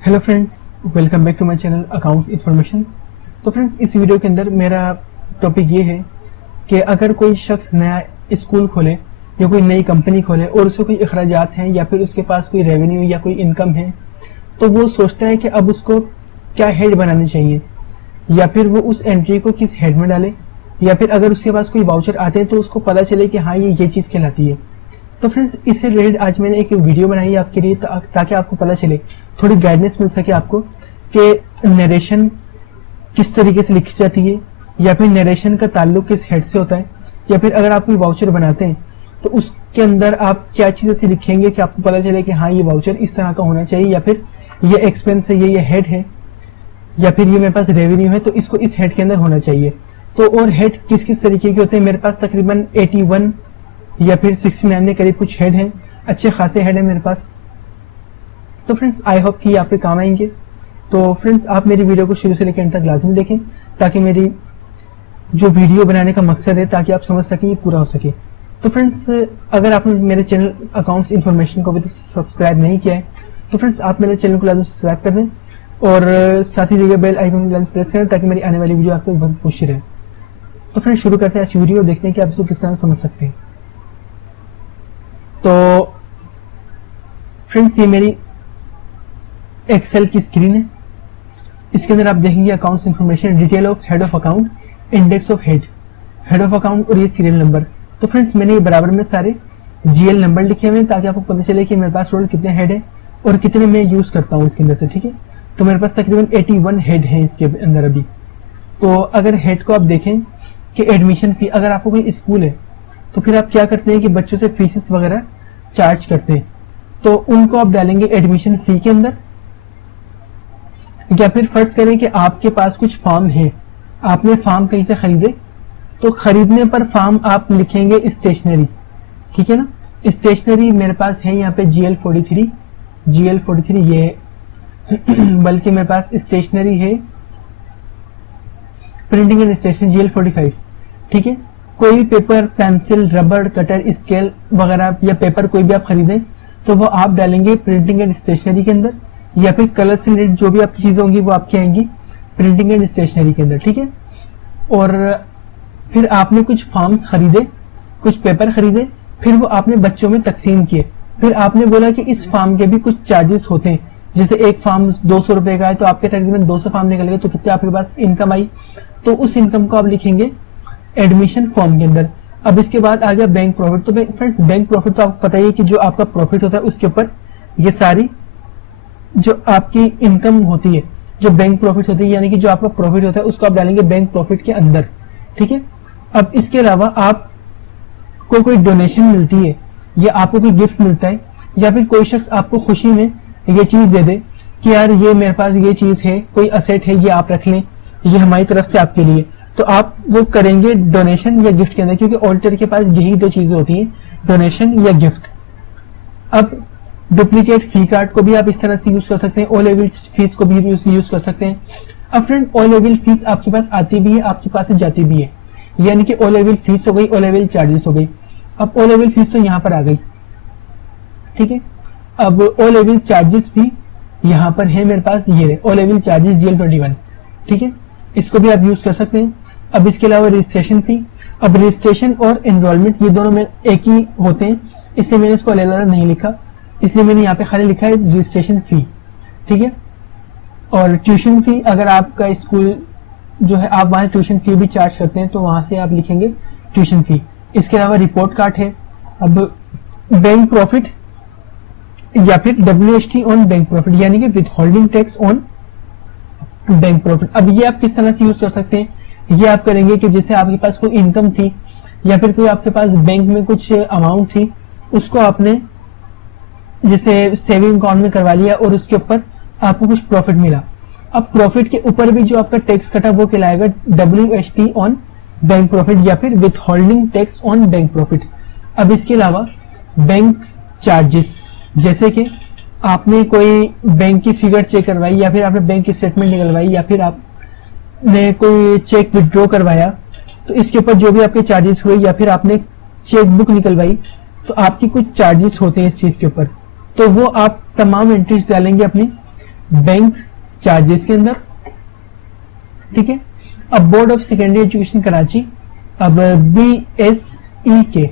Hello friends, welcome back to my channel accounts information. तो friends, इस video के अंदर मेरा टॉपिक ये है कि अगर कोई शख्स नया स्कूल खोले या कोई नई कंपनी खोले और उसके कोई अखराजात हैं या फिर उसके पास कोई रेवेन्यू या कोई इनकम है, तो वो सोचता है कि अब उसको क्या हेड बनाने चाहिए या फिर वो उस एंट्री को किस हेड में डाले, या फिर अगर उसके पास कोई वाउचर आते हैं तो उसको पता चले कि हाँ ये चीज़ कहलाती है। तो फ्रेंड्स, इससे रिलेटेड आज मैंने एक वीडियो बनाई है आपके लिए ताकि आपको पता चले, थोड़ी गाइडेंस मिल सके आपको कि नरेशन किस तरीके से लिखी जाती है या फिर नरेशन का ताल्लुक किस हेड से होता है, या फिर अगर आप कोई वाउचर बनाते हैं तो उसके अंदर आप क्या चीज़ ऐसी लिखेंगे कि आपको पता चले कि हाँ ये वाउचर इस तरह का होना चाहिए, या फिर ये एक्सपेंस है, ये हेड है, या फिर ये मेरे पास रेवेन्यू है तो इसको इस हेड के अंदर होना चाहिए। तो और हेड किस किस तरीके के होते हैं, मेरे पास तकरीबन 81 या फिर 69 के करीब कुछ हेड हैं, अच्छे खासे हेड है मेरे पास। तो फ्रेंड्स, आई होप कि आप पे काम आएंगे। तो फ्रेंड्स, आप मेरी वीडियो को शुरू से लेकर अंत तक लाजमी देखें ताकि मेरी जो वीडियो बनाने का मकसद है ताकि आप समझ सकें ये पूरा हो सके। तो फ्रेंड्स, अगर आपने मेरे चैनल अकाउंट्स इन्फॉर्मेशन को अभी तक सब्सक्राइब नहीं किया है तो फ्रेंड्स आप मेरे चैनल को लाजमी सब्सक्राइब कर दें और साथ ही दिए बेल आइकन प्रेस करें ताकि मेरी आने वाली वीडियो आपको बहुत खुशी रहे। तो फ्रेंड्स, शुरू करते हैं आज वीडियो, देखते हैं कि आप इसको किस तरह समझ सकते हैं। तो फ्रेंड्स, ये मेरी एक्सेल की स्क्रीन है। इसके अंदर आप देखेंगे accounts information, detail of head of account, index of head of account और ये सीरियल नंबर। तो फ्रेंड्स, मैंने ये बराबर में सारे जीएल नंबर लिखे हुए हैं ताकि आपको पता चले कि मेरे पास टोटल कितने हेड है और कितने मैं यूज करता हूँ इसके अंदर से। ठीक है, तो मेरे पास तकरीबन 81 हेड है इसके अंदर अभी। तो अगर हेड को आप देखें कि एडमिशन फी, अगर आपको कोई स्कूल है तो फिर आप क्या करते हैं कि बच्चों से फीसेस वगैरह चार्ज करते हैं, तो उनको आप डालेंगे एडमिशन फी के अंदर। या फिर फर्ज करें कि आपके पास कुछ फॉर्म है, आपने फॉर्म कहीं से खरीदे, तो खरीदने पर फॉर्म आप लिखेंगे स्टेशनरी। ठीक है ना, स्टेशनरी मेरे पास है यहाँ पे GL43 ये बल्कि मेरे पास स्टेशनरी है प्रिंटिंग एंड स्टेशनरी GL45। ठीक है, कोई पेपर, पेंसिल, रबड़, कटर, स्केल वगैरह या पेपर कोई भी आप खरीदें तो वो आप डालेंगे प्रिंटिंग एंड स्टेशनरी के अंदर, या फिर कलर से रिलेटेड जो भी आपकी चीजें होंगी वो आपकी आएंगी प्रिंटिंग एंड स्टेशनरी के अंदर। ठीक है, और फिर आपने कुछ फॉर्म्स खरीदे, कुछ पेपर खरीदे, फिर वो आपने बच्चों में तकसीम किए, फिर आपने बोला कि इस फॉर्म के भी कुछ चार्जेस होते हैं, जैसे एक फॉर्म 200 रुपए का है तो आपके तकरीबन 200 फॉर्म निकल गए तो कितने आपके पास इनकम आई, तो उस इनकम को आप लिखेंगे एडमिशन फॉर्म के अंदर। अब इसके बाद आ गया बैंक प्रॉफिट। तो फ्रेंड्स, बैंक प्रॉफिट तो आपको पता ही है कि जो आपका प्रॉफिट होता है उसके ऊपर ये सारी जो आपकी इनकम होती है, जो बैंक प्रॉफिट होती है, यानी कि जो आपका प्रॉफिट होता है उसको आप डालेंगे बैंक प्रॉफिट के अंदर। ठीक है, अब इसके अलावा आपको कोई डोनेशन मिलती है या आपको कोई गिफ्ट मिलता है या फिर कोई शख्स आपको खुशी में ये चीज दे दे कि यार ये मेरे पास ये चीज है, कोई असेट है, ये आप रख लें, ये हमारी तरफ से आपके लिए, तो आप वो करेंगे डोनेशन या गिफ्ट के अंदर, क्योंकि ऑडिटर के पास यही दो चीजें होती हैं, डोनेशन या गिफ्ट। अब डुप्लीकेट फी कार्ड को भी आप इस तरह से यूज कर सकते हैं, ओ लेवल फीस को भी यूज कर सकते हैं। अब फ्रेंड, ओ लेवल फीस आपके पास आती भी है, आपके पास से जाती भी है, यानी कि ओ लेवल फीस हो गई, ओ लेवल चार्जेस हो गई। अब ओ लेवल फीस तो यहां पर आ गई। ठीक है, अब ओ लेवल चार्जेस भी यहां पर है मेरे पास, ये ओ लेवल चार्जेस GL21। ठीक है, इसको भी आप यूज कर सकते हैं। अब इसके अलावा रजिस्ट्रेशन फी, अब रजिस्ट्रेशन और एनरोलमेंट ये दोनों में एक ही होते हैं, इसलिए मैंने इसको अलग-अलग नहीं लिखा, इसलिए मैंने यहाँ पे खाली लिखा है रजिस्ट्रेशन फी। ठीक है, और ट्यूशन फी, अगर आपका स्कूल जो है आप वहां ट्यूशन फी भी चार्ज करते हैं तो वहां से आप लिखेंगे ट्यूशन फी। इसके अलावा रिपोर्ट कार्ड है। अब बैंक प्रॉफिट या फिर WST ऑन बैंक प्रॉफिट, यानी कि with holding tax on bank profit. अब ये आप किस तरह से यूज कर सकते हैं, ये आप करेंगे कि जैसे आपके पास कोई इनकम थी या फिर कोई आपके पास बैंक में कुछ अमाउंट थी, उसको आपने जैसे सेविंग अकाउंट में करवा लिया और उसके ऊपर आपको कुछ प्रॉफिट मिला। अब प्रॉफिट के ऊपर भी जो आपका टैक्स कटा वो कहलाएगा WST ऑन बैंक प्रॉफिट या फिर with holding tax on bank profit. अब इसके अलावा बैंक चार्जेस, जैसे कि आपने कोई बैंक की फिगर चेक करवाई या फिर आपने बैंक की स्टेटमेंट निकलवाई या फिर आपने कोई चेक विथड्रॉ करवाया, तो इसके ऊपर जो भी आपके चार्जेस हुए या फिर आपने चेक बुक निकलवाई तो आपकी कुछ चार्जेस होते हैं इस चीज के ऊपर, तो वो आप तमाम एंट्रीज डालेंगे अपनी बैंक चार्जेस के अंदर, ठीक है। अब board of secondary education Karachi, अब BSE के,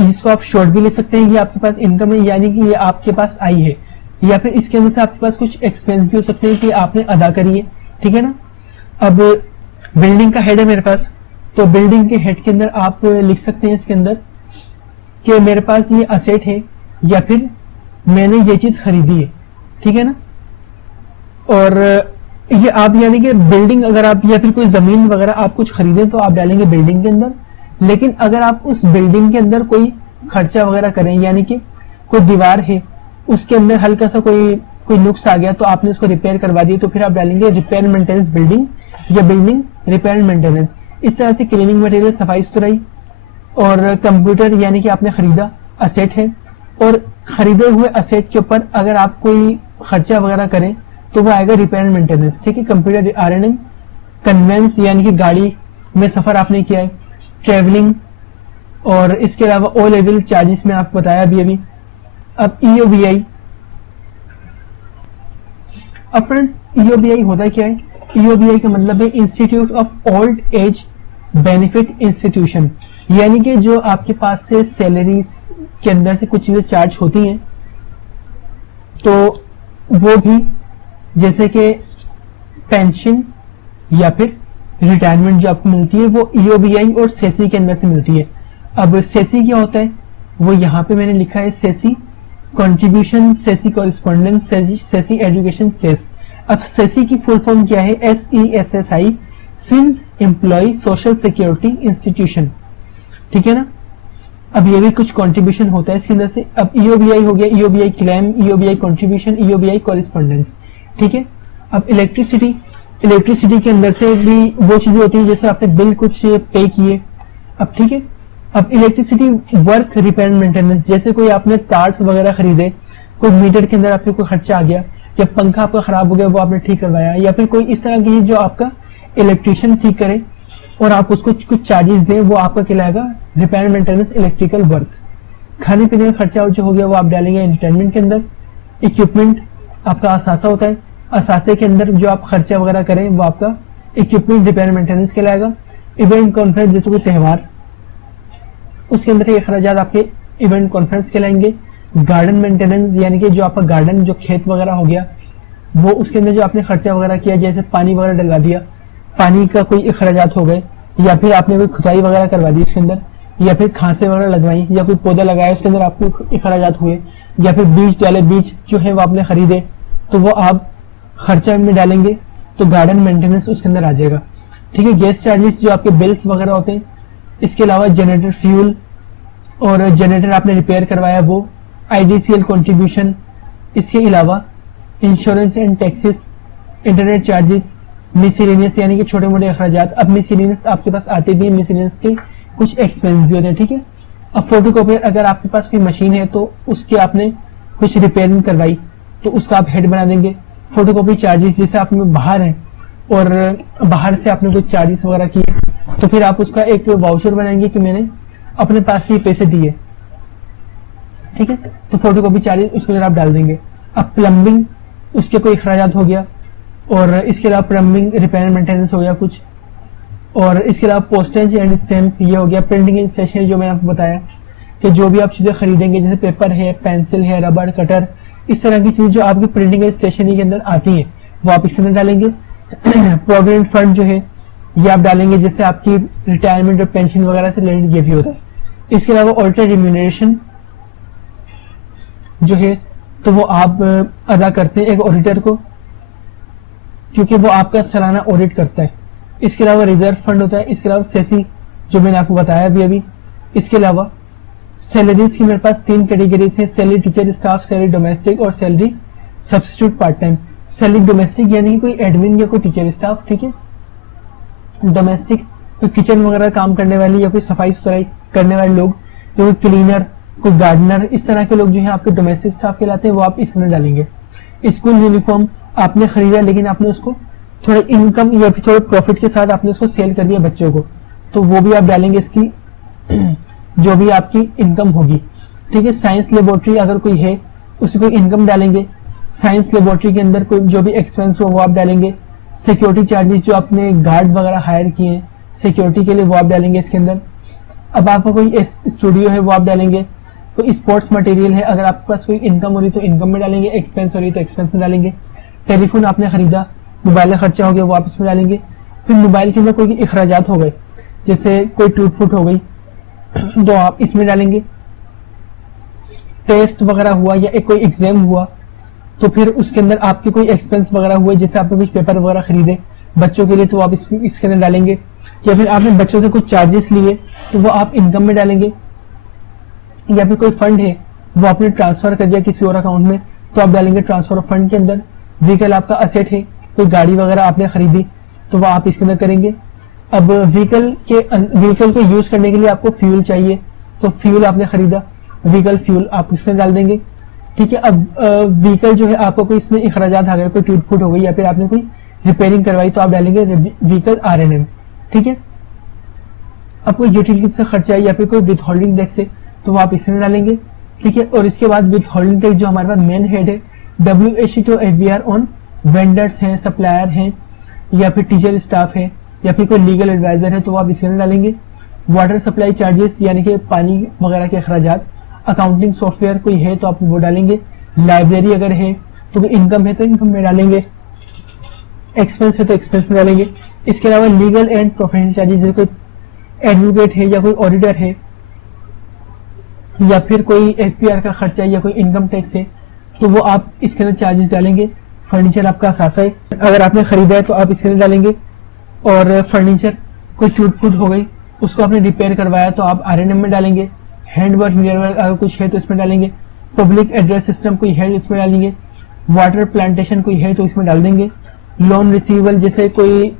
इसको आप शॉर्ट भी ले सकते हैं, ये आपके पास इनकम है यानी कि ये आपके पास आई है, या फिर इसके अंदर से आपके पास कुछ एक्सपेंस भी हो सकते हैं कि आपने अदा करी है, ठीक है ना। अब बिल्डिंग का हेड है मेरे पास, तो बिल्डिंग के हेड के अंदर आप लिख सकते हैं इसके अंदर कि मेरे पास ये असेट है या फिर मैंने ये चीज खरीदी है, ठीक है ना। और ये आप यानी कि बिल्डिंग अगर आप या फिर कोई जमीन वगैरह आप कुछ खरीदें तो आप डालेंगे बिल्डिंग के अंदर, लेकिन अगर आप उस बिल्डिंग के अंदर कोई खर्चा वगैरह करें यानी कि कोई दीवार है उसके अंदर हल्का सा कोई नुक्स आ गया तो आपने उसको रिपेयर करवा दिया, तो फिर आप डालेंगे रिपेयर मेंटेनेंस बिल्डिंग या बिल्डिंग रिपेयर एंड मेंटेनेंस। इस तरह से क्लीनिंग मटेरियल, सफाई सुथराई, और कंप्यूटर यानी कि आपने खरीदा असेट है, और खरीदे हुए असेट के ऊपर अगर आप कोई खर्चा वगैरह करें तो वो आएगा रिपेयर एंड मेंटेनेंस, ठीक है। कंप्यूटर RNM, कन्वेंस यानी कि गाड़ी में सफर आपने किया है, ट्रेवलिंग, और इसके अलावा ओ लेवल चार्जेस में आपको बताया अभी। अब EOBI, अब फ्रेंड्स EOBI होता क्या है? EOBI का मतलब है institute of old age benefit institution, यानी कि जो आपके पास से सैलरीज के अंदर से कुछ चीजें चार्ज होती हैं तो वो भी, जैसे कि पेंशन या फिर रिटायरमेंट जो आपको मिलती है वो EOBI और सेसी के अंदर से मिलती है। अब सेसी क्या होता है वो यहाँ पे मैंने लिखा है, SESSI contribution, SESSI correspondence, SESSI education cess. अब सेसी की फुल फॉर्म क्या है? SESSI, Sindh employ social security institution, ठीक है ना। अब ये भी कुछ कंट्रीब्यूशन होता है इसके अंदर से। अब EOBI हो गया, EOBI claim, EOBI contribution, EOBI correspondence, ठीक है। अब इलेक्ट्रिसिटी के अंदर से भी वो चीजें होती है जैसे आपने बिल कुछ पे किए, अब ठीक है। अब इलेक्ट्रिसिटी वर्क रिपेयर मेंटेनेंस, जैसे कोई आपने तार वगैरह खरीदे, कोई मीटर के अंदर आपके कोई खर्चा आ गया, या पंखा आपका खराब हो गया वो आपने ठीक करवाया, या फिर कोई इस तरह की जो आपका इलेक्ट्रिशियन ठीक करे और आप उसको कुछ चार्जेस दें, वो आपका कहलाएगा रिपेयर मेंटेनेंस इलेक्ट्रिकल वर्क। खाने पीने का खर्चा जो हो गया वो आप डालेंगे एंटरटेनमेंट के अंदर। इक्विपमेंट आपका असासा होता है, असासे के अंदर जो आप खर्चा वगैरह करें वो आपका इक्विपमेंट रिपेयर मेंटेनेंस कहलाएगा। इवेंट कॉन्फ्रेंस जैसे कोई त्यौहार, उसके अंदर ये खर्चात आपके इवेंट कॉन्फ्रेंस कहलाएंगे। गार्डन मेंटेनेंस यानी कि जो आपका गार्डन जो खेत वगैरह हो गया वो उसके अंदर जो आपने खर्चा वगैरह किया, जैसे पानी वगैरह डलवा दिया, पानी का कोई अखराजात हो गए, या फिर आपने कोई खुदाई वगैरह करवा दी इसके अंदर, या फिर खांसे वगैरह लगवाई, या कोई पौधा लगाया उसके अंदर आपको अखराजात हुए, या फिर बीज डाले, बीज जो है वो आपने खरीदे तो वो आप खर्चा में डालेंगे तो गार्डन मेंटेनेंस उसके अंदर आ जाएगा, ठीक है। गैस चार्जेस जो आपके बिल्स वगैरह होते हैं, इसके अलावा जनरेटर फ्यूल और जनरेटर आपने रिपेयर करवाया वो, IDCL कंट्रीब्यूशन, इसके अलावा insurance and taxes, internet charges, miscellaneous यानी कि छोटे मोटे अखराजात। अब मिसलेनियस आपके पास आते भी हैं, मिसलेनियस के कुछ एक्सपेंस भी होते हैं, ठीक है। अब फोटोकॉपियर, अगर आपके पास कोई मशीन है तो उसके आपने कुछ रिपेयरिंग करवाई तो उसका आप हेड बना देंगे। फोटोकॉपी चार्जेस, जैसे आप बाहर हैं और बाहर से आपने कुछ चार्जेस वगैरह किए तो फिर आप उसका एक वाउचर बनाएंगे कि मैंने अपने पास ये पैसे दिए, ठीक है। तो फोटोकॉपी चार्जेस उसके अंदर आप डाल देंगे। अब प्लम्बिंग, उसके कोई अखराजात हो गया, और इसके अलावा प्लम्बिंग रिपेयर मेंटेनेंस हो गया कुछ, और इसके अलावा पोस्टेज एंड स्टैम्प ये हो गया। प्रिंटिंग एंड स्टेशनरी जो मैंने आपको बताया कि जो भी आप चीजें खरीदेंगे जैसे पेपर है, पेंसिल है, रबड़, कटर, इस तरह की चीजें जो आपकी प्रिंटिंग एंड स्टेशनरी के अंदर आती है वो आप इसके अंदर डालेंगे। प्रोविडेंट फंड जो है ये आप डालेंगे, जैसे आपकी रिटायरमेंट और पेंशन वगैरह से रिलेटेड ये भी होता है। इसके अलावा ऑडिटर रिम्यूनरेशन जो है तो वो आप अदा करते हैं एक ऑडिटर को, क्योंकि वो आपका सालाना ऑडिट करता है। इसके अलावा रिजर्व फंड होता है। इसके अलावा सेसी जो मैंने आपको बताया अभी। इसके अलावा सैलरीज की मेरे पास 3 कैटेगरीज हैं, salary teacher staff, salary domestic और salary substitute part time. Salary domestic यानी कि कोई एडमिन या कोई टीचर स्टाफ, ठीक है। डोमेस्टिक कोई किचन वगैरह काम करने वाली या कोई सफाई सुथराई करने वाले लोग, कोई क्लीनर, कोई गार्डनर, इस तरह के लोग जो है आपके डोमेस्टिक स्टाफ कहलाते हैं, वो आप इसमें डालेंगे। स्कूल यूनिफॉर्म आपने खरीदा लेकिन आपने उसको थोड़ा इनकम या फिर थोड़े प्रॉफिट के साथ आपने उसको सेल कर दिया बच्चों को, तो वो भी आप डालेंगे इसकी जो भी आपकी इनकम होगी, ठीक है। साइंस लेबोरेटरी अगर कोई है उसकी कोई इनकम डालेंगे। साइंस लेबोरेटरी के अंदर कोई जो भी एक्सपेंस हो वो आप डालेंगे। सिक्योरिटी चार्जेस जो आपने गार्ड वगैरह हायर किए हैं सिक्योरिटी के लिए वो आप डालेंगे इसके अंदर। अब आपका कोई स्टूडियो है वो आप डालेंगे। कोई स्पोर्ट्स मटेरियल है, अगर आपके पास कोई इनकम हो रही तो इनकम में डालेंगे, एक्सपेंस हो रही तो एक्सपेंस में डालेंगे। टेलीफोन आपने खरीदा, मोबाइल का खर्चा हो गया वो आप इसमें डालेंगे। फिर मोबाइल के अंदर कोई अखराजात हो गए, जैसे कोई टूट फूट हो गई तो आप इसमें डालेंगे। टेस्ट वगैरह हुआ या कोई एग्जाम हुआ तो फिर उसके अंदर आपके कोई एक्सपेंस वगैरह हुए, जैसे आपने कुछ पेपर वगैरह खरीदे बच्चों के लिए तो आप इसके अंदर डालेंगे। या फिर आपने बच्चों से कुछ चार्जेस लिए तो वो आप इनकम में डालेंगे। या फिर कोई फंड है वो आपने ट्रांसफर कर दिया किसी और अकाउंट में तो आप डालेंगे ट्रांसफर ऑफ फंड के अंदर। व्हीकल आपका असेट है, कोई गाड़ी वगैरह आपने खरीदी तो वो आप इसके अंदर करेंगे। अब व्हीकल को यूज करने के लिए आपको फ्यूल चाहिए तो फ्यूल आपने खरीदा, व्हीकल फ्यूल आप इसमें डाल देंगे। ठीक है, अब व्हीकल जो है आपको कोई इसमें अखराजात आ गए, कोई टूट फूट हो गई या फिर आपने कोई रिपेयरिंग करवाई तो आप डालेंगे व्हीकल RNM। ठीक है, अब कोई यूटिलिटी से खर्चा है या फिर कोई विथ होल्डिंग टैक्स है तो वो आप इसमें डालेंगे। ठीक है, और इसके बाद विथ होल्डिंग टैक्स जो हमारे पास मेन हेड है WAC to FBR on vendors हैं, सप्लायर हैं या फिर टीचर स्टाफ है या फिर कोई लीगल एडवाइजर है तो वो आप इसमें डालेंगे। वाटर सप्लाई चार्जेस यानी कि पानी वगैरह के अखराजात, अकाउंटिंग सॉफ्टवेयर कोई है तो आप वो डालेंगे। लाइब्रेरी अगर है तो कोई इनकम है तो इनकम में डालेंगे, एक्सपेंस है तो एक्सपेंस में डालेंगे। इसके अलावा लीगल एंड प्रोफेशनल चार्जेस है, कोई एडवोकेट है या कोई ऑडिटर है या फिर कोई FPR का खर्चा है या कोई इनकम टैक्स है तो वो आप इसके अंदर चार्जेस डालेंगे। फर्नीचर आपका असासा है, अगर आपने खरीदा है तो आप इसके अंदर डालेंगे। और फर्नीचर कोई टूट फूट हो गई उसको आपने रिपेयर करवाया तो आप RNM में डालेंगे। हैंडवर्क मिररवर्क अगर कुछ है तो इसमें डालेंगे। पब्लिक एड्रेस सिस्टम कोई है तो इसमें डालेंगे। वाटर प्लांटेशन कोई है तो इसमें डाल देंगे। लोन रिसीवेबल जैसे कोई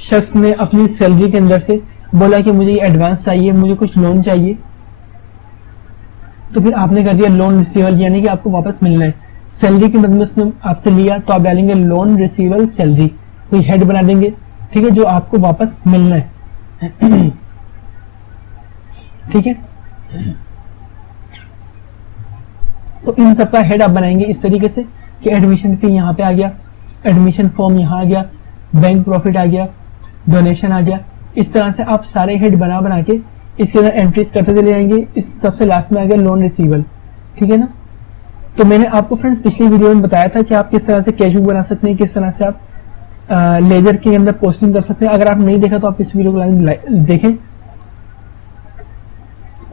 शख्स ने अपनी सैलरी के अंदर से बोला कि मुझे ये एडवांस चाहिए, मुझे कुछ लोन चाहिए तो फिर आपने कर दिया लोन रिसीवेबल यानी कि आपको वापस मिलना है। सैलरी की मदद में उसने आपसे लिया तो आप डालेंगे लोन रिसीवेबल सैलरी, कोई हेड बना देंगे। ठीक है, जो आपको वापस मिलना है। ठीक है, तो इन सब का हेड आप बनाएंगे इस तरीके से कि एडमिशन फी यहाँ पे आ गया, एडमिशन फॉर्म यहाँ आ गया, बैंक प्रॉफिट आ गया, डोनेशन आ गया। इस तरह से आप सारे हेड बना बना के इसके अंदर एंट्रीज करते चले जाएंगे। इस सबसे लास्ट में आ गया लोन रिसीवेबल। ठीक है ना, तो मैंने आपको फ्रेंड्स पिछली वीडियो में बताया था कि आप किस तरह से कैश बुक बना सकते हैं, किस तरह से आप लेजर के अंदर पोस्टिंग कर सकते हैं। अगर आप नहीं देखा तो आप इस वीडियो को देखें।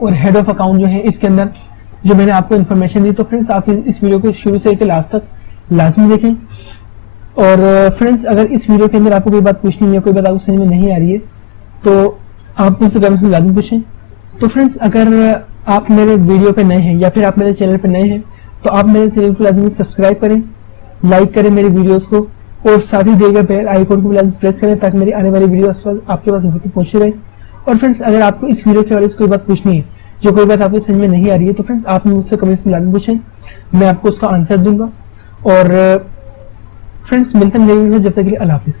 और हेड ऑफ अकाउंट जो है इसके अंदर जो मैंने आपको इन्फॉर्मेशन दी तो फ्रेंड्स आप इस वीडियो को शुरू से लेकर लास्ट तक लाजमी देखें। और फ्रेंड्स अगर इस वीडियो के अंदर आपको कोई बात पूछनी है, कोई बात आपको समझ में नहीं आ रही है तो आप मुझसे कमेंट में लाजमी पूछें। तो फ्रेंड्स अगर आप मेरे वीडियो पे नए हैं या फिर आप मेरे चैनल पे नए हैं तो आप मेरे चैनल को लाजमी सब्सक्राइब करें, लाइक करें मेरे वीडियोस को और साथ ही दिए गए बेल आइकन को लाजमी प्रेस करें ताकि मेरी आने वाली वीडियो आपके पास पहुंचती रहे। और फ्रेंड्स अगर आपको इस वीडियो के बारे में कोई बात पूछनी है, जो कोई बात आपको समझ में नहीं आ रही है तो फ्रेंड्स आप मुझसे कमेंट्स में लाजमी पूछें, मैं आपको उसका आंसर दूंगा। और फ्रेंड्स मिलते हैं जब तक के लिए अल्लाह हाफिज।